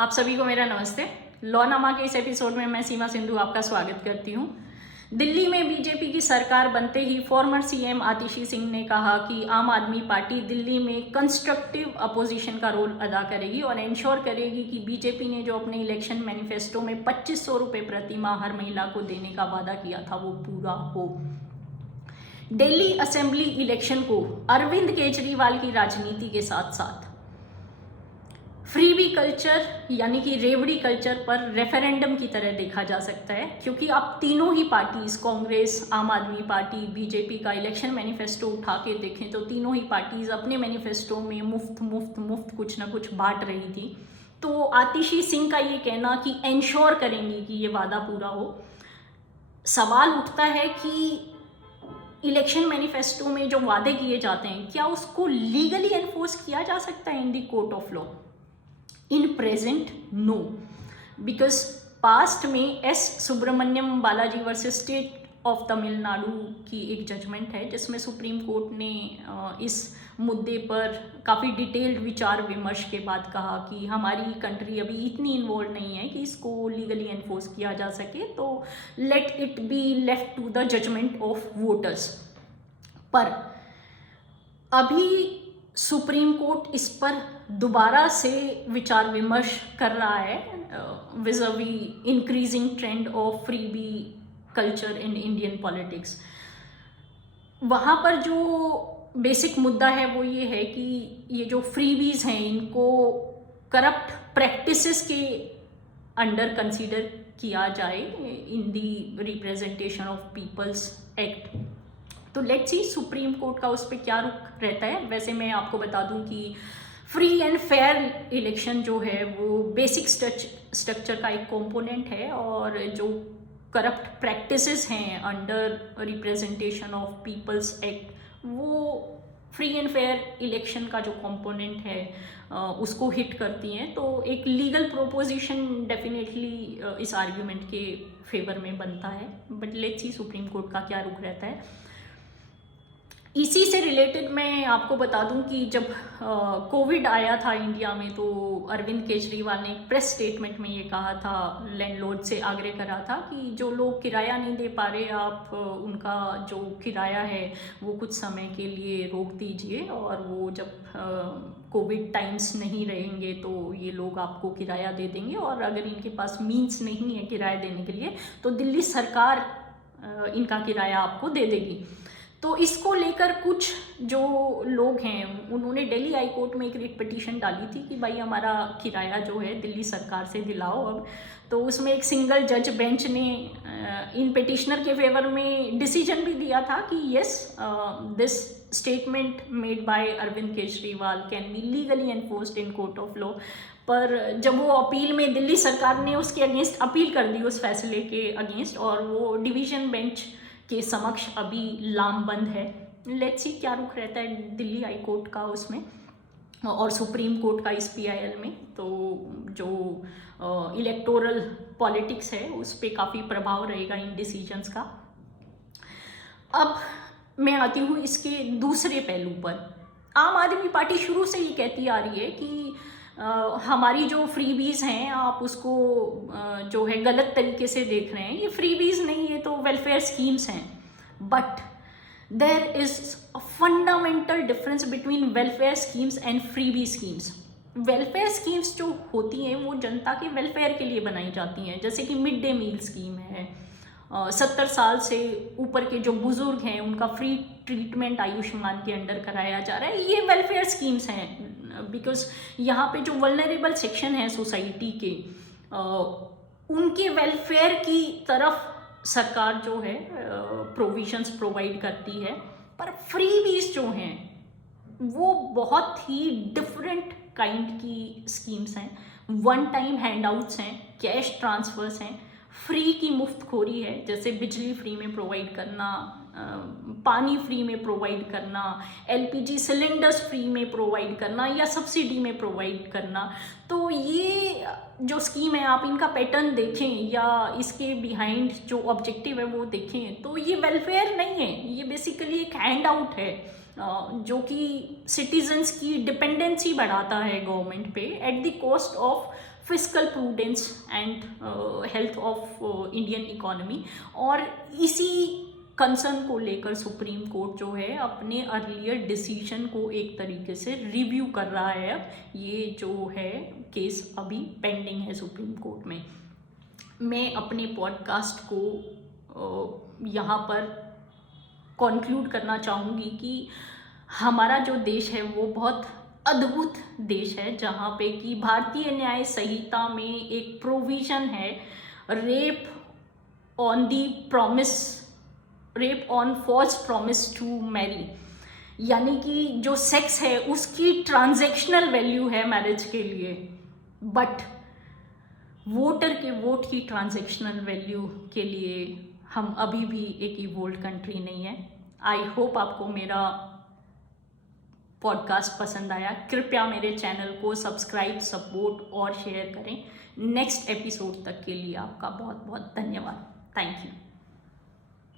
आप सभी को मेरा नमस्ते। लॉनामा के इस एपिसोड में मैं सीमा सिंधु आपका स्वागत करती हूँ। दिल्ली में बीजेपी की सरकार बनते ही फॉर्मर सीएम आतिशी सिंह ने कहा कि आम आदमी पार्टी दिल्ली में कंस्ट्रक्टिव अपोजिशन का रोल अदा करेगी और इंश्योर करेगी कि बीजेपी ने जो अपने इलेक्शन मैनिफेस्टो में 2500 रुपये प्रति माह हर महिला को देने का वादा किया था वो पूरा हो। दिल्ली असेंबली इलेक्शन को अरविंद केजरीवाल की राजनीति के साथ साथ फ्रीबी कल्चर यानी कि रेवड़ी कल्चर पर रेफरेंडम की तरह देखा जा सकता है, क्योंकि आप तीनों ही पार्टीज कांग्रेस, आम आदमी पार्टी, बीजेपी का इलेक्शन मैनिफेस्टो उठा के देखें तो तीनों ही पार्टीज अपने मैनिफेस्टो में मुफ्त मुफ्त मुफ्त कुछ ना कुछ बांट रही थी। तो आतिशी सिंह का ये कहना कि इंश्योर करेंगी कि ये वादा पूरा हो, सवाल उठता है कि इलेक्शन मैनिफेस्टो में जो वादे किए जाते हैं क्या उसको लीगली एनफोर्स किया जा सकता है in the court of law? In present no, because past में S Subramaniam Balaji versus state of Tamil Nadu की एक जजमेंट है जिसमें सुप्रीम कोर्ट ने इस मुद्दे पर काफ़ी डिटेल्ड विचार विमर्श के बाद कहा कि हमारी कंट्री अभी इतनी इन्वॉल्व नहीं है कि इसको लीगली एनफोर्स किया जा सके, तो let it be left to the judgement of voters. पर अभी सुप्रीम कोर्ट इस पर दोबारा से विचार विमर्श कर रहा है vis-a-vis increasing trend of freebie culture in Indian politics. वहाँ पर जो बेसिक मुद्दा है वो ये है कि ये जो फ्रीबीज हैं इनको करप्ट प्रैक्टिसेस के अंडर कंसीडर किया जाए इन दी रिप्रेजेंटेशन ऑफ पीपल्स एक्ट। तो लेट्स सी सुप्रीम कोर्ट का उस पर क्या रुख रहता है। वैसे मैं आपको बता दूं कि फ्री एंड फेयर इलेक्शन जो है वो बेसिक स्ट्रक्चर का एक कंपोनेंट है, और जो करप्ट प्रैक्टिसेस हैं under representation of peoples act वो फ्री एंड फेयर इलेक्शन का जो कंपोनेंट है उसको हिट करती हैं। तो एक लीगल प्रोपोजिशन डेफिनेटली इस आर्ग्यूमेंट के फेवर में बनता है, but let's see supreme court का क्या रुख रहता है। इसी से रिलेटेड मैं आपको बता दूं कि जब कोविड आया था इंडिया में तो अरविंद केजरीवाल ने एक प्रेस स्टेटमेंट में ये कहा था, लैंडलॉर्ड से आग्रह करा था कि जो लोग किराया नहीं दे पा रहे आप उनका जो किराया है वो कुछ समय के लिए रोक दीजिए, और वो जब कोविड टाइम्स नहीं रहेंगे तो ये लोग आपको किराया दे देंगे, और अगर इनके पास मीन्स नहीं है किराया देने के लिए तो दिल्ली सरकार इनका किराया आपको दे देगी। तो इसको लेकर कुछ जो लोग हैं उन्होंने दिल्ली हाई कोर्ट में एक रिट पिटीशन डाली थी कि भाई हमारा किराया जो है दिल्ली सरकार से दिलाओ अब। तो उसमें एक सिंगल जज बेंच ने इन पिटिशनर के फेवर में डिसीजन भी दिया था कि yes, this statement made by Arvind Kejriwal can be legally enforced in court of law. पर जब वो अपील में दिल्ली सरकार ने उसके अगेंस्ट अपील कर दी उस फैसले के अगेंस्ट, और वो डिवीजन बेंच के समक्ष अभी लामबंद है। लेट्स सी क्या रुख रहता है दिल्ली हाई कोर्ट का उसमें और सुप्रीम कोर्ट का इस पीआईएल में। तो जो इलेक्टोरल पॉलिटिक्स है उस पर काफ़ी प्रभाव रहेगा इन डिसीजंस का। अब मैं आती हूँ इसके दूसरे पहलू पर। आम आदमी पार्टी शुरू से ये कहती आ रही है कि हमारी जो फ्रीबीज हैं आप उसको जो है गलत तरीके से देख रहे हैं, ये फ्रीबीज नहीं, ये तो वेलफेयर स्कीम्स हैं। But there is a fundamental difference between welfare schemes and freebie schemes. Welfare schemes जो होती हैं वो जनता के वेलफेयर के लिए बनाई जाती हैं, जैसे कि मिड डे मील स्कीम है, 70 साल से ऊपर के जो बुजुर्ग हैं उनका फ्री ट्रीटमेंट आयुष्मान के अंडर कराया जा रहा है। ये वेलफेयर स्कीम्स हैं बिकॉज यहाँ पे जो वल्नरेबल सेक्शन है सोसाइटी के उनके वेलफेयर की तरफ सरकार जो है प्रोविजंस प्रोवाइड करती है। पर फ्रीबीज जो हैं वो बहुत ही डिफरेंट काइंड की स्कीम्स हैं, वन टाइम हैंडआउट्स हैं, कैश ट्रांसफर्स हैं, फ्री की मुफ्तखोरी है, जैसे बिजली फ्री में प्रोवाइड करना, पानी फ्री में प्रोवाइड करना, एलपीजी सिलेंडर्स फ्री में प्रोवाइड करना या सब्सिडी में प्रोवाइड करना। तो ये जो स्कीम है आप इनका पैटर्न देखें या इसके बिहाइंड जो ऑब्जेक्टिव है वो देखें तो ये वेलफेयर नहीं है, ये बेसिकली एक हैंड आउट है जो कि सिटीजन्स की डिपेंडेंसी बढ़ाता है गवर्नमेंट पे at the cost of fiscal prudence and health of Indian economy. और इसी कंसर्न को लेकर सुप्रीम कोर्ट जो है अपने अर्लियर डिसीजन को एक तरीके से रिव्यू कर रहा है। अब ये जो है केस अभी पेंडिंग है सुप्रीम कोर्ट में। मैं अपने पॉडकास्ट को यहाँ पर कंक्लूड करना चाहूँगी कि हमारा जो देश है वो बहुत अद्भुत देश है, जहाँ पे कि भारतीय न्याय संहिता में एक प्रोविज़न है rape on false promise to marry, यानी कि जो सेक्स है उसकी ट्रांजैक्शनल वैल्यू है मैरिज के लिए, बट वोटर के वोट की ट्रांजैक्शनल वैल्यू के लिए हम अभी भी एक इवोल्व कंट्री नहीं है। आई होप आपको मेरा पॉडकास्ट पसंद आया। कृपया मेरे चैनल को सब्सक्राइब, सपोर्ट और शेयर करें। नेक्स्ट एपिसोड तक के लिए आपका बहुत बहुत धन्यवाद। Thank you.